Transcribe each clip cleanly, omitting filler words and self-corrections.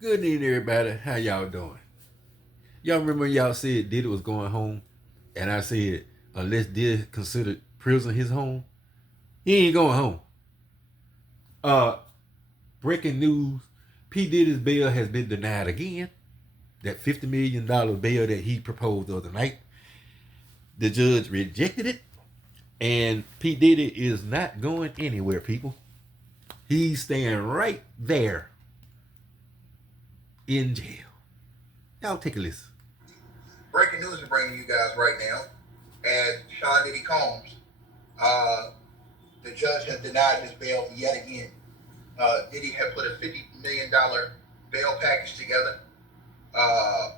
Good evening, everybody. How y'all doing? Y'all remember when y'all said Diddy was going home? And I said, unless Diddy considered prison his home, he ain't going home. Uh, Breaking news, P Diddy's bail has been denied again. That $50 million bail that he proposed the other night, the judge rejected it. And P Diddy is not going anywhere, people. He's staying right there in jail. Y'all take a listen. Breaking news is bringing you guys right now. As Sean Diddy Combs, the judge has denied his bail yet again. Diddy had put a $50 million bail package together uh,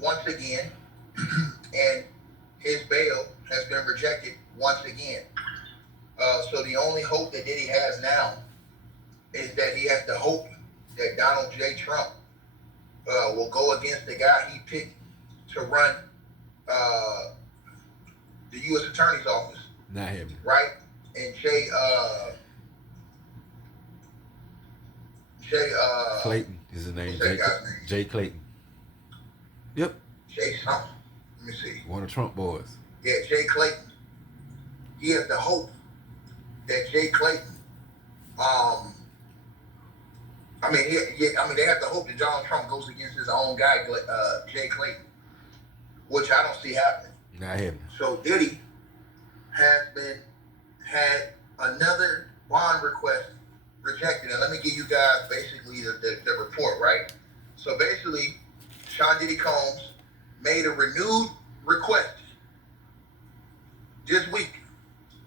once again, and his bail has been rejected once again. So the only hope that Diddy has now is that he has the hope that Donald J. Trump will go against the guy he picked to run the U.S. Attorney's Office. Not him. Right? And Jay Clayton is his name. Jay Clayton. Yep. Jay something. Let me see. One of Trump boys. Yeah, Jay Clayton. He has the hope that Jay Clayton, they have the hope that Donald Trump goes against his own guy, Jay Clayton, which I don't see happening. Not him. So Diddy had another bond request rejected. And let me give you guys basically the report, right? So basically, Sean Diddy Combs made a renewed request this week,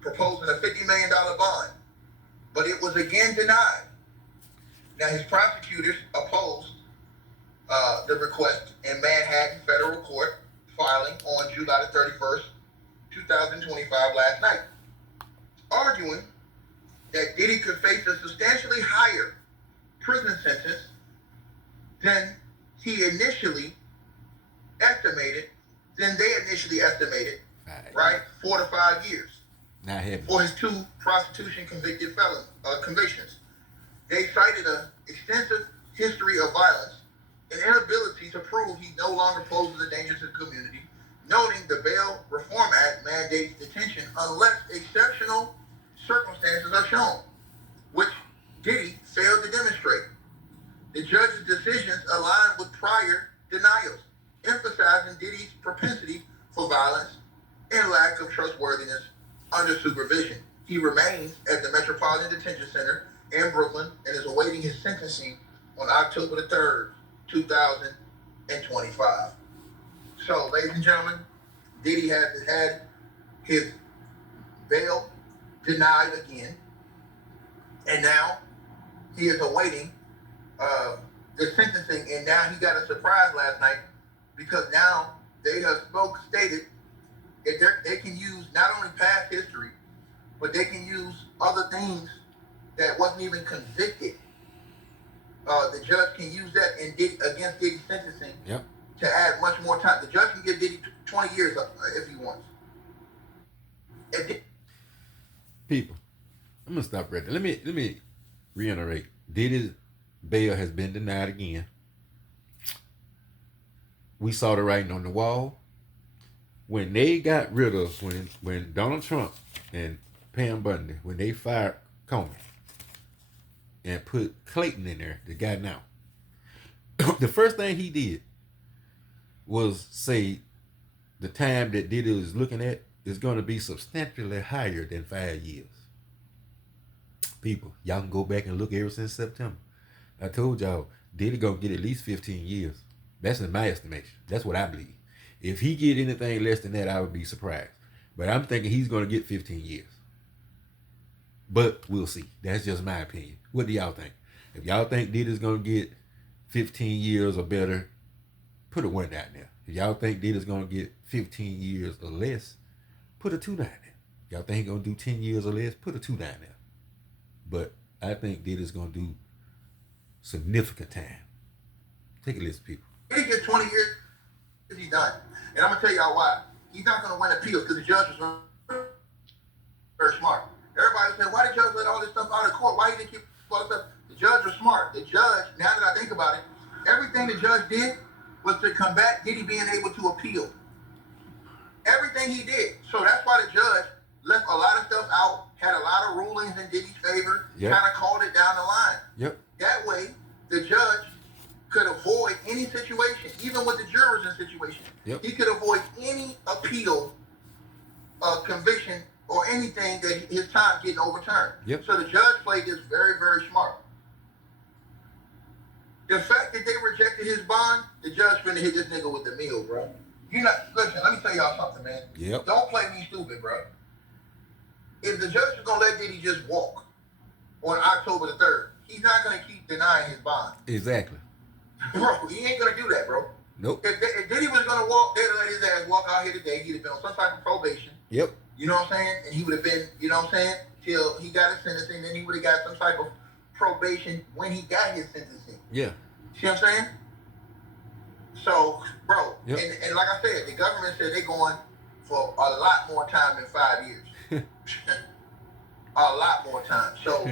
proposing a $50 million bond, but it was again denied. Now, his prosecutors opposed the request in Manhattan federal court, filing on July the 31st, 2025, last night, arguing that Diddy could face a substantially higher prison sentence than they initially estimated, right? 4 to 5 years. Not him. For his two prostitution convicted convictions. They cited an extensive history of violence, an inability to prove he no longer poses a danger to the community, noting the Bail Reform Act mandates detention unless exceptional circumstances are shown, which Diddy failed to demonstrate. The judge's decisions align with prior denials, emphasizing Diddy's propensity for violence and lack of trustworthiness under supervision. He remains at the Metropolitan Detention Center in Brooklyn and is awaiting his sentencing on October the 3rd, 2025. So, ladies and gentlemen, Diddy has had his bail denied again, and now he is awaiting the sentencing. And now he got a surprise last night, because now they have stated that they can use not only past history, but they can use other things that wasn't even convicted. The judge can use that against Diddy's sentencing. Yep. To add much more time. The judge can give Diddy 20 years if he wants. People, I'm gonna stop right there. Let me reiterate. Diddy's bail has been denied again. We saw the writing on the wall. When they got rid of, when Donald Trump and Pam Bundy, when they fired Comey and put Clayton in there, the guy now, the first thing he did was say the time that Diddy was looking at is going to be substantially higher than 5 years. People, y'all can go back and look ever since September. I told y'all, Diddy gonna get at least 15 years. That's in my estimation. That's what I believe. If he get anything less than that, I would be surprised. But I'm thinking he's gonna get 15 years. But we'll see. That's just my opinion. What do y'all think? If y'all think Diddy's gonna get 15 years or better, put a 1 down there. If y'all think Diddy's gonna get 15 years or less, put a 2 down there. Y'all think he's gonna do 10 years or less, put a 2 down there. But I think Diddy's gonna do significant time. Take a listen, people. He gets 20 years, he's done. And I'm gonna tell y'all why. He's not gonna win appeals because the judge was very smart. Everybody was saying, why did the judge let all this stuff out of court? Why he didn't keep all this stuff? The judge was smart. The judge, now that I think about it, Everything the judge did was to combat Diddy being able to appeal. Everything he did. So that's why the judge left a lot of stuff out, had a lot of rulings in Diddy's favor, kind of called it down the line. Yep. That way, the judge could avoid any situation, even with the jurors in situation. Yep. He could avoid any appeal, conviction, or anything that his time getting overturned. Yep. So the judge played this very, very smart. The fact that they rejected his bond, the judge finna hit this nigga with the meal, bro. You not listen. Let me tell y'all something, man. Yep. Don't play me stupid, bro. If the judge is gonna let Diddy just walk on October the 3rd, he's not gonna keep denying his bond. Exactly. Bro, he ain't gonna do that, bro. Nope. If Diddy was gonna walk, they'd let his ass walk out here today. He'd have been on some type of probation. Yep. You know what I'm saying? And he would have been, you know what I'm saying, till he got his sentencing. Then he would have got some type of probation when he got his sentencing. Yeah. See what I'm saying? So, bro, yep. and like I said, the government said they're going for a lot more time than 5 years. A lot more time. So,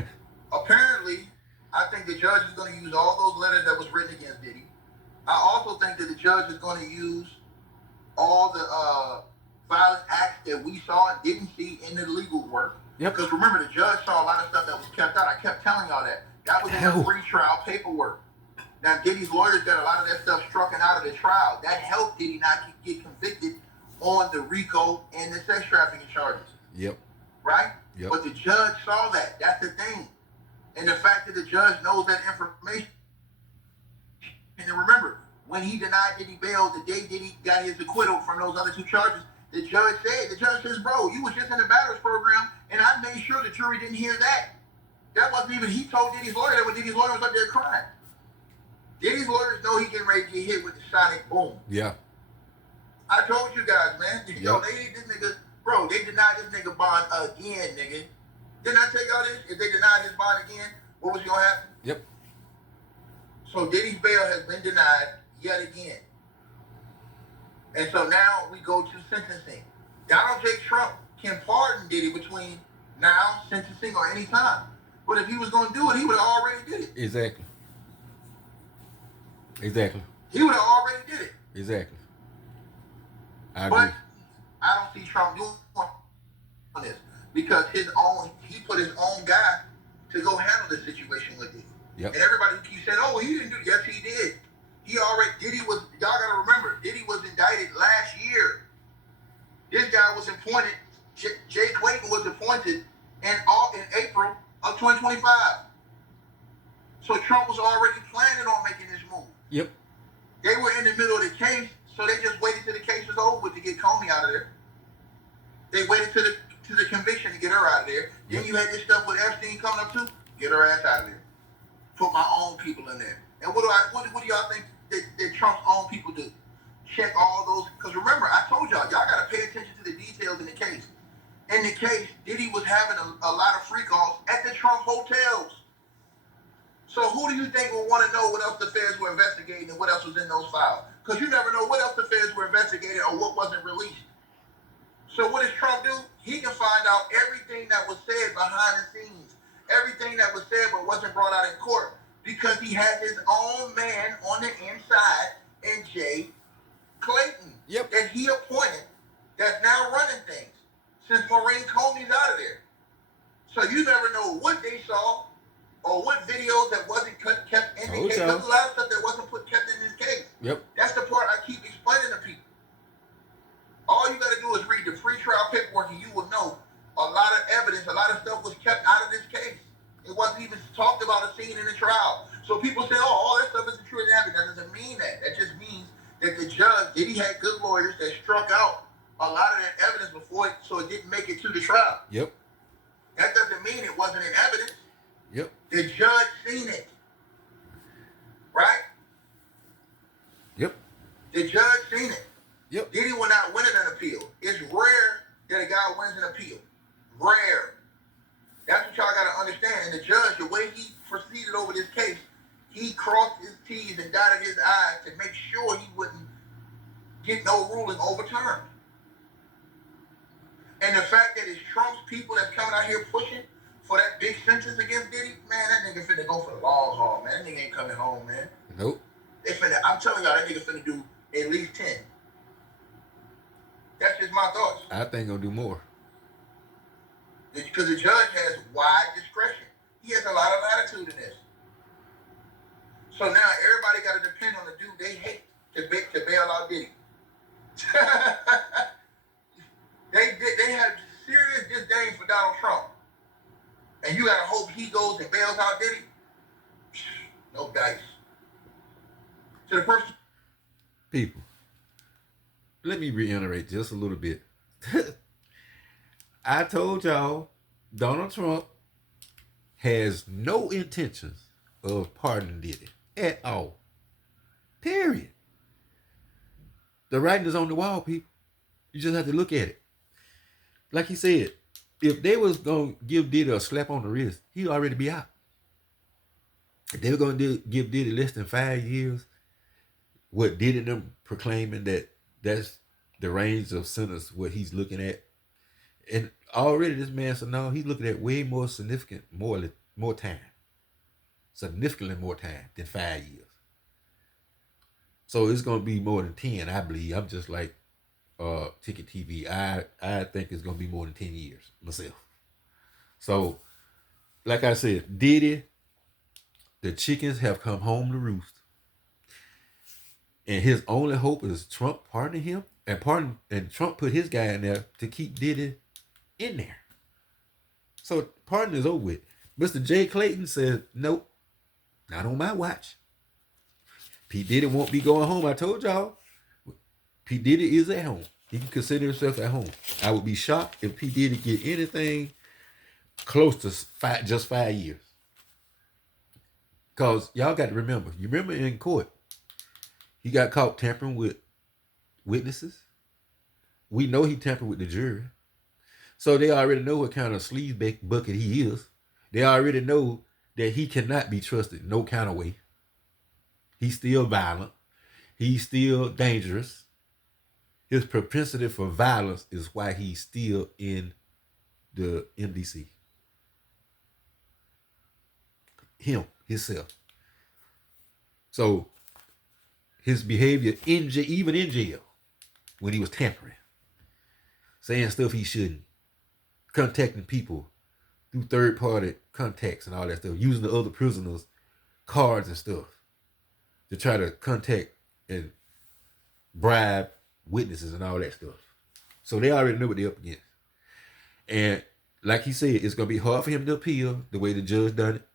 apparently, I think the judge is going to use all those letters that was written against Diddy. I also think that the judge is going to use all the violent acts that we saw and didn't see in the legal work. Yep. Because remember, the judge saw a lot of stuff that was kept out. I kept telling y'all that. That was in the pre-trial paperwork. Now, Diddy's lawyers got a lot of that stuff struck out of the trial. That helped Diddy not get convicted on the RICO and the sex trafficking charges. Yep. Right? Yep. But the judge saw that. That's the thing. And the fact that the judge knows that information. And then remember, when he denied Diddy bail, the day Diddy got his acquittal from those other 2 charges, the judge says, bro, you was just in the batters program, and I made sure the jury didn't hear that. That wasn't even, he told Diddy's lawyer that when Diddy's lawyer was up there crying. Diddy's lawyers know he getting ready to get hit with the sonic boom. Yeah. I told you guys, man. Yep. Yo, they hit this nigga, bro, they denied this nigga bond again, nigga. Didn't I tell y'all this? If they denied his bond again, what was gonna happen? Yep. So Diddy's bail has been denied yet again. And so now we go to sentencing. Donald J. Trump can pardon Diddy between now, sentencing, or any time. But if he was going to do it, he would have already did it. Exactly. Exactly. He would have already did it. Exactly. I agree. But I don't see Trump doing this because he put his own guy to go handle the situation with Diddy. Yep. And everybody keeps saying, oh, he didn't do it. Yes, he did. Y'all got to remember, Diddy was indicted last year. This guy was appointed, Jay Clayton was appointed in April of 2025. So Trump was already planning on making this move. Yep. They were in the middle of the case, so they just waited till the case was over to get Comey out of there. They waited to the conviction to get her out of there. Then you had this stuff with Epstein coming up too. Get her ass out of there. Put my own people in there. And what do y'all think that Trump's own people do? Check all those, because remember, I told y'all got to pay attention to the details in the case. In the case, Diddy was having a lot of free calls at the Trump hotels. So who do you think will want to know what else the feds were investigating and what else was in those files? Because you never know what else the feds were investigating or what wasn't released. So what does Trump do? He can find out everything that was said behind the scenes, everything that was said but wasn't brought out in court, because he has his own man on the inside in Jay Clayton that he appointed that's now running things since Maureen Comey's out of there. So you never know what they saw or what videos that wasn't kept in the case. There's a lot of stuff that wasn't kept in this case. Yep. That's the part I keep explaining to people. All you got to do is read the pre-trial paperwork and you will know a lot of evidence, a lot of stuff was kept out of this case. It wasn't even talked about or seen in the trial. So people say, oh, all that stuff isn't true and happened. That doesn't mean that. That just means that the judge, Diddy had good lawyers that struck out a lot of that evidence before it, so it didn't make it to the trial. Yep. That doesn't mean it wasn't in evidence. Yep. The judge seen it. Right? Yep. The judge seen it. Yep. Diddy will not win an appeal. It's rare that a guy wins an appeal. Rare. That's what y'all got to understand. And the judge, the way he proceeded over this case, he crossed his T's and dotted his I's to make sure he wouldn't get no ruling overturned. And the fact that it's Trump's people that's coming out here pushing for that big sentence against Diddy, man, that nigga finna go for the long haul, man. That nigga ain't coming home, man. Nope. I'm telling y'all, that nigga finna do at least 10. That's just my thoughts. I think he'll do more. Because the judge has wide discretion. He has a lot of latitude in this. So now everybody got to depend on the dude they hate to bail out Diddy. They had serious disdain for Donald Trump. And you got to hope he goes and bails out Diddy? No dice. To the person. People, let me reiterate just a little bit. I told y'all Donald Trump has no intentions of pardoning Diddy at all. Period. The writing is on the wall, people. You just have to look at it. Like he said, if they was going to give Diddy a slap on the wrist, he'd already be out. If they were going to give Diddy less than 5 years, what Diddy and them proclaiming that that's the range of sentence what he's looking at. And already this man said, no, he's looking at way more significant, more time. Significantly more time than 5 years. So it's going to be more than 10, I believe. I'm just like Ticket TV. I think it's going to be more than 10 years myself. So, like I said, Diddy, the chickens have come home to roost. And his only hope is Trump pardoning him. And Trump put his guy in there to keep Diddy in there. So pardon is over with. Mr. J. Clayton said, nope, not on my watch. P. Diddy won't be going home. I told y'all, P. Diddy is at home. He can consider himself at home. I would be shocked if P. Diddy get anything close to just 5 years. Because y'all got to remember, you remember in court, he got caught tampering with witnesses. We know he tampered with the jury. So they already know what kind of sleaze bucket he is. They already know that he cannot be trusted no kind of way. He's still violent. He's still dangerous. His propensity for violence is why he's still in the MDC. Himself. So his behavior even in jail, when he was tampering, saying stuff he shouldn't, contacting people through third-party contacts and all that stuff, using the other prisoners' cards and stuff to try to contact and bribe witnesses and all that stuff. So they already know what they're up against. And like he said, it's going to be hard for him to appeal the way the judge done it,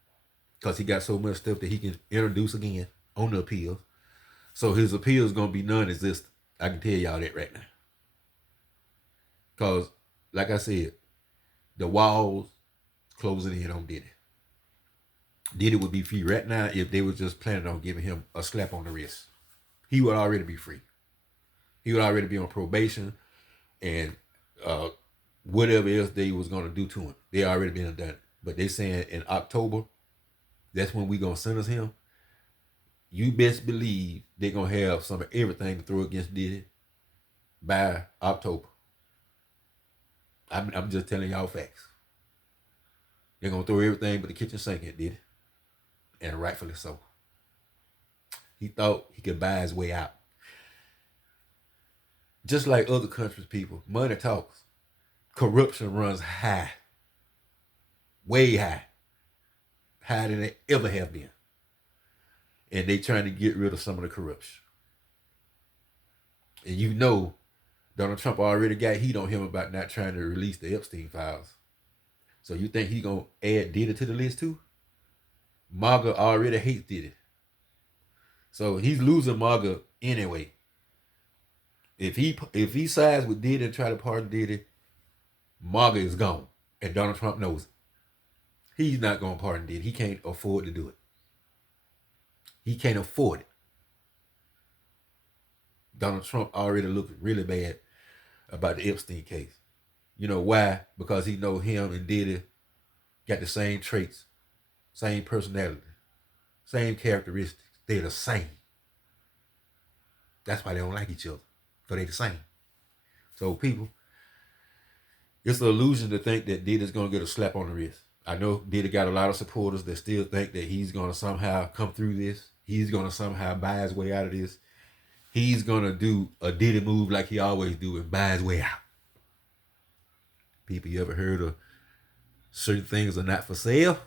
because he got so much stuff that he can introduce again on the appeal. So his appeal is going to be non-existent. I can tell y'all that right now. Because, like I said, the walls closing in on Diddy. Diddy would be free right now if they were just planning on giving him a slap on the wrist. He would already be free. He would already be on probation and whatever else they was going to do to him. They already been done it. But they saying in October, that's when we going to sentence him. You best believe they're going to have some of everything to throw against Diddy by October. I'm just telling y'all facts. They're going to throw everything but the kitchen sink at Diddy. And rightfully so. He thought he could buy his way out. Just like other countries, people, money talks. Corruption runs high. Way high. Higher than they ever have been. And they trying to get rid of some of the corruption. And you know, Donald Trump already got heat on him about not trying to release the Epstein files. So you think he gonna add Diddy to the list too? MAGA already hates Diddy. So he's losing MAGA anyway. If he sides with Diddy and try to pardon Diddy, MAGA is gone. And Donald Trump knows it. He's not gonna pardon Diddy. He can't afford to do it. He can't afford it. Donald Trump already looked really bad about the Epstein case. You know why? Because he know him and Diddy got the same traits, same personality, same characteristics. They're the same. That's why they don't like each other. Because they're the same. So people, it's an illusion to think that Diddy's going to get a slap on the wrist. I know Diddy got a lot of supporters that still think that he's going to somehow come through this. he's gonna somehow buy his way out of this. He's gonna do a Diddy move like he always do and buy his way out. People, you ever heard of certain things are not for sale?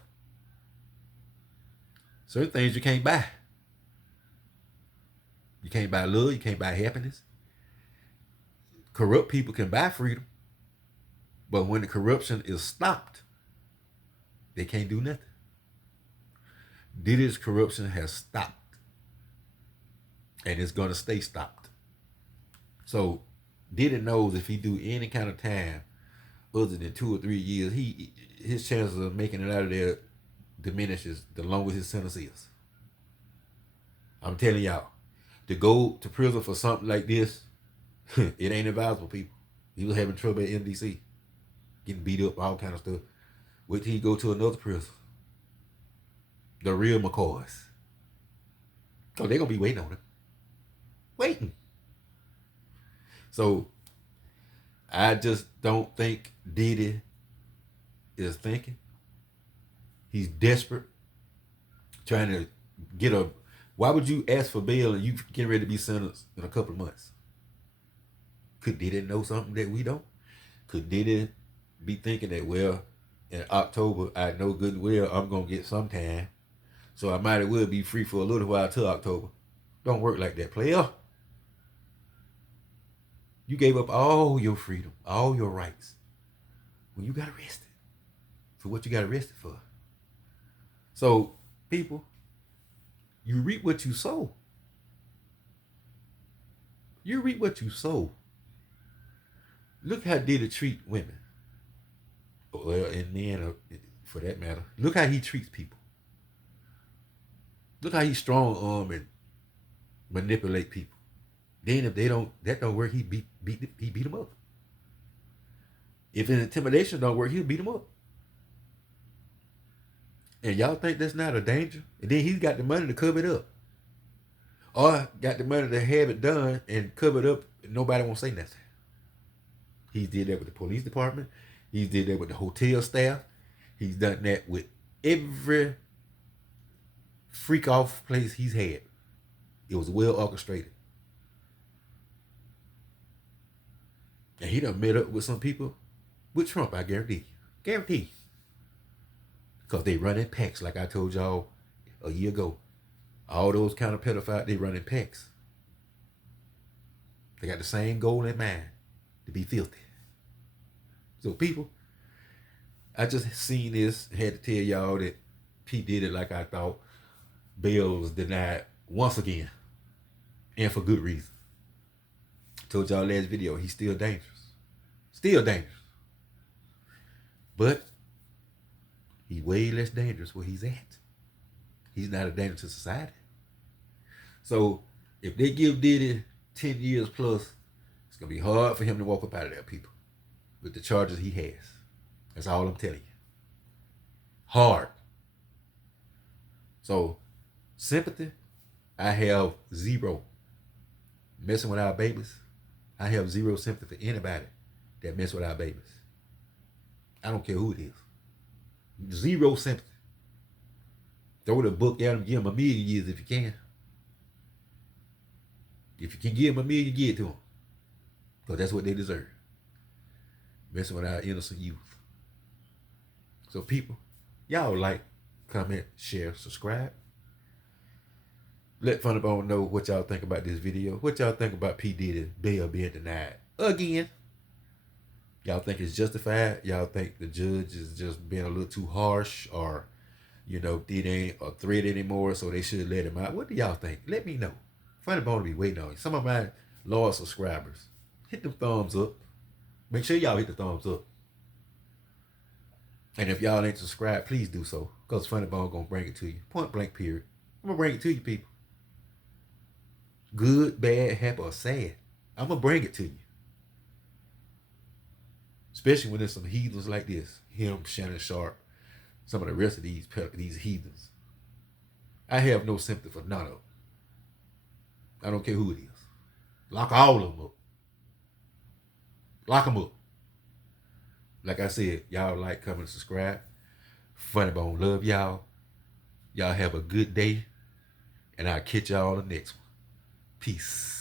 Certain things you can't buy. You can't buy love, you can't buy happiness. Corrupt people can buy freedom. But when the corruption is stopped, they can't do nothing. Diddy's corruption has stopped. And it's going to stay stopped. So Diddy knows if he do any kind of time other than 2 or 3 years, his chances of making it out of there diminishes the longer his sentence is. I'm telling y'all, to go to prison for something like this, it ain't advisable, people. He was having trouble at NDC, getting beat up, all kind of stuff. Wait till he go to another prison. The real McCoys. Oh, they're going to be waiting on him. Waiting. So, I just don't think Diddy is thinking. He's desperate. Trying to get a... Why would you ask for bail and you getting ready to be sentenced in a couple of months? Could Diddy know something that we don't? Could Diddy be thinking that, well, in October, I know good and well I'm going to get some time, so I might as well be free for a little while till October. Don't work like that, player. You gave up all your freedom, all your rights, when you got arrested for what you got arrested for. So, people, you reap what you sow. You reap what you sow. Look how Diddy treat women. Well, and men, for that matter. Look how he treats people. Look how he strong arm and manipulate people. Then if that don't work, he beat them up. If an intimidation don't work, he'll beat them up. And y'all think that's not a danger? And then he's got the money to cover it up. Or got the money to have it done and cover it up and nobody won't say nothing. He did that with the police department. He did that with the hotel staff. He's done that with every freak off place he's had. It was well orchestrated. And he done met up with some people with Trump, I guarantee you. Guarantee. Because they run in packs, like I told y'all a year ago. All those kind of pedophiles, they run in packs. They got the same goal in mind, to be filthy. So people, I just seen this, had to tell y'all that P Diddy, like I thought, bail was denied once again. And for good reason. Told y'all last video, he's still dangerous. Still dangerous. But he's way less dangerous where he's at. He's not a danger to society. So if they give Diddy 10 years plus, it's going to be hard for him to walk up out of there, people, with the charges he has. That's all I'm telling you. Hard. So, sympathy, I have zero. Messing with our babies, I have zero sympathy for anybody that mess with our babies. I don't care who it is. Zero sympathy. Throw the book at him, give him 1 million years if you can. If you can give him 1 million, give it to him. Because that's what they deserve. Messing with our innocent youth. So people, y'all like, comment, share, subscribe. Let Funny Bone know what y'all think about this video. What y'all think about P Diddy bail being denied again. Y'all think it's justified? Y'all think the judge is just being a little too harsh, or, you know, it ain't a threat anymore, so they should let him out? What do y'all think? Let me know. Funny Bone will be waiting on you. Some of my loyal subscribers, hit them thumbs up. Make sure y'all hit the thumbs up. And if y'all ain't subscribed, please do so, because Funny Bone gonna bring it to you. Point blank period. I'm gonna bring it to you, people. Good, bad, happy, or sad. I'm gonna bring it to you. Especially when there's some heathens like this. Him, Shannon Sharp, some of the rest of these heathens. I have no sympathy for none of them. I don't care who it is. Lock all of them up. Lock them up. Like I said, y'all like, comment, subscribe. Funny Bone love y'all. Y'all have a good day. And I'll catch y'all on the next one. Peace.